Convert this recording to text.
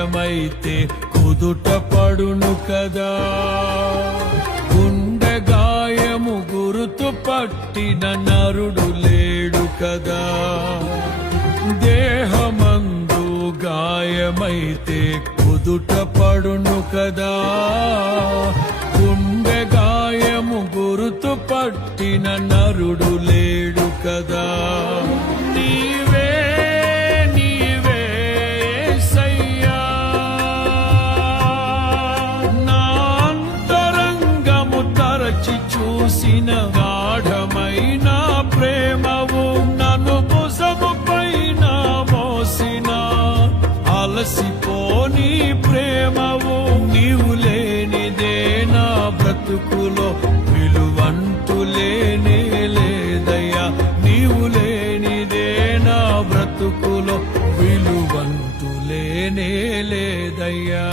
గాయమైతే కుదుట పడును కదా. గుండె గాయము గురుతు పట్టిన నరుడు లేడు కదా. దేహమందు గాయమైతే కుదుట పడును కదా. గుండె గాయము గురుతు పట్టిన నరుడు లేడు కదా. నీవే నీవే యేసయ్యా, నా అంతరంగము తరచి చూసిన గాఢమైన ప్రేమవు, నన్ను భుజము పైన మోసిన అలసిపోని ప్రేమవు. నీవు లేనిదే నా బ్రతుకులో విలువంటూ లేనే లేదయ్యా. నీవు లేనిదే నా బ్రతుకులో విలువంటూ లేనే లేదయ్యా.